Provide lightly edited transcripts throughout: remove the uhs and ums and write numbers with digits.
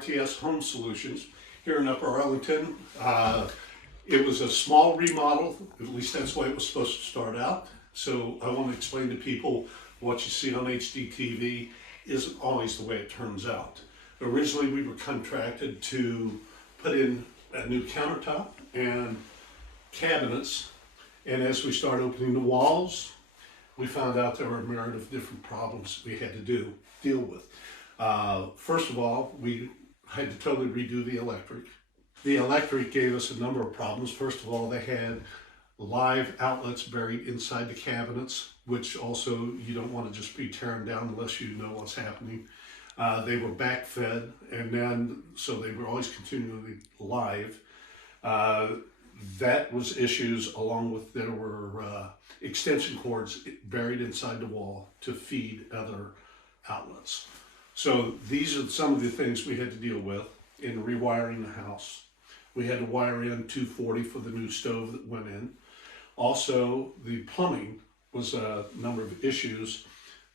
RTS Home Solutions here in Upper Arlington. It was a small remodel, at least that's the way it was supposed to start out. So I want to explain to people what you see on HDTV isn't always the way it turns out. Originally we were contracted to put in a new countertop and cabinets, and as we started opening the walls, we found out there were a myriad of different problems we had to deal with. First of all, we had to totally redo the electric. The electric gave us a number of problems. First of all, they had live outlets buried inside the cabinets, which also you don't want to just be tearing down unless you know what's happening. They were backfed, and then so they were always continually live. That was issues, along with there were extension cords buried inside the wall to feed other outlets. So these are some of the things we had to deal with in rewiring the house. We had to wire in 240 for the new stove that went in. Also, the plumbing was a number of issues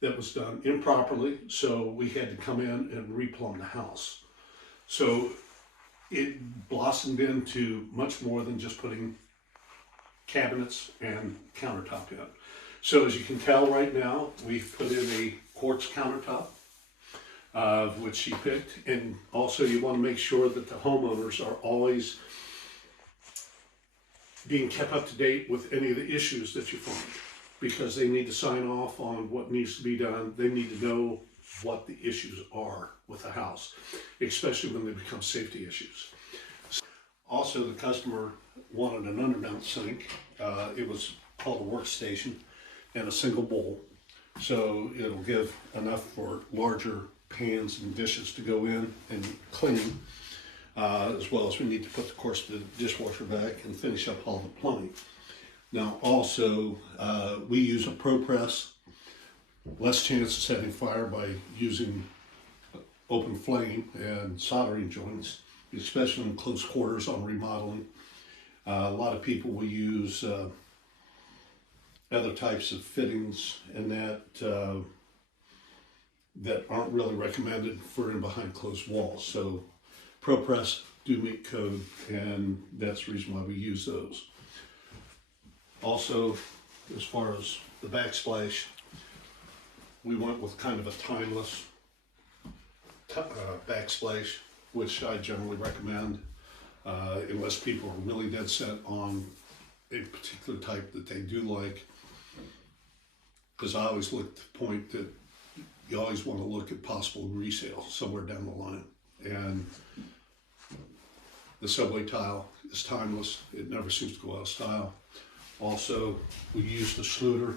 that was done improperly, so we had to come in and replumb the house. So it blossomed into much more than just putting cabinets and countertop in. So as you can tell right now, we've put in a quartz countertop, which she picked, and also you want to make sure that the homeowners are always being kept up to date with any of the issues that you find, because they need to sign off on what needs to be done. They need to know what the issues are with the house, especially when they become safety issues. Also, the customer wanted an undermount sink. It was called a workstation and a single bowl. So it'll give enough for larger pans and dishes to go in and clean, as well as we need to put, of course, the dishwasher back and finish up all the plumbing. Now also, we use a ProPress, less chance of setting fire by using open flame and soldering joints, especially in close quarters on remodeling. A lot of people will use other types of fittings and that aren't really recommended for in behind closed walls. So ProPress do meet code, and that's the reason why we use those. Also, as far as the backsplash, we went with kind of a timeless backsplash, which I generally recommend, unless people are really dead set on a particular type that they do like. Because I always look at the point that you always want to look at possible resale somewhere down the line. And the subway tile is timeless. It never seems to go out of style. Also, we use the Schluter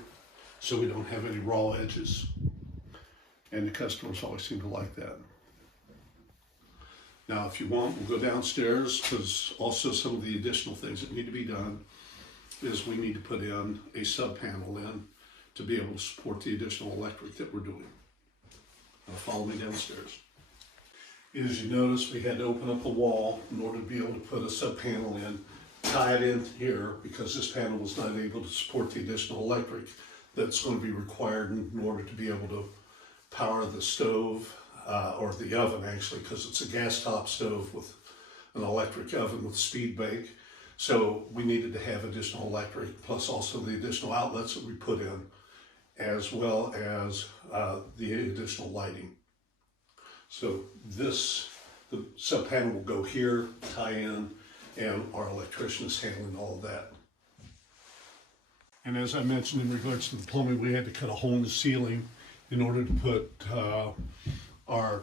so we don't have any raw edges. And the customers always seem to like that. Now, if you want, we'll go downstairs, because also some of the additional things that need to be done is we need to put in a sub panel in to be able to support the additional electric that we're doing. Now follow me downstairs. As you notice, we had to open up a wall in order to be able to put a sub panel in, tie it in here, because this panel was not able to support the additional electric that's going to be required in order to be able to power the stove, or the oven actually, because it's a gas top stove with an electric oven with speed bake. So we needed to have additional electric, plus also the additional outlets that we put in, as well as the additional lighting. So the sub panel will go here, tie in, and our electrician is handling all of that. And as I mentioned in regards to the plumbing, we had to cut a hole in the ceiling in order to put our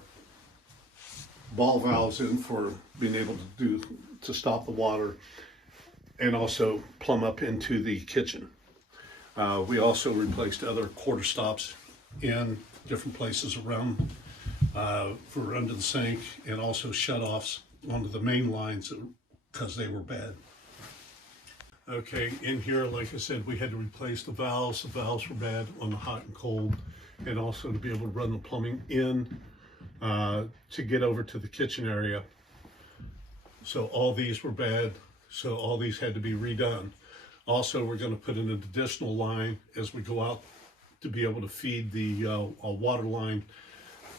ball valves in for being able to stop the water, and also plumb up into the kitchen. We also replaced other quarter stops in different places around for under the sink, and also shut-offs onto the main lines because they were bad. Okay, in here, like I said, we had to replace the valves. The valves were bad on the hot and cold, and also to be able to run the plumbing in to get over to the kitchen area. So all these were bad, so all these had to be redone. Also, we're going to put in an additional line as we go out to be able to feed the water line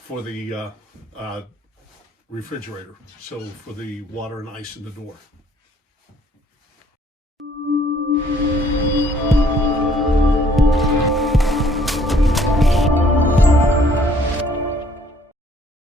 for the refrigerator, so for the water and ice in the door.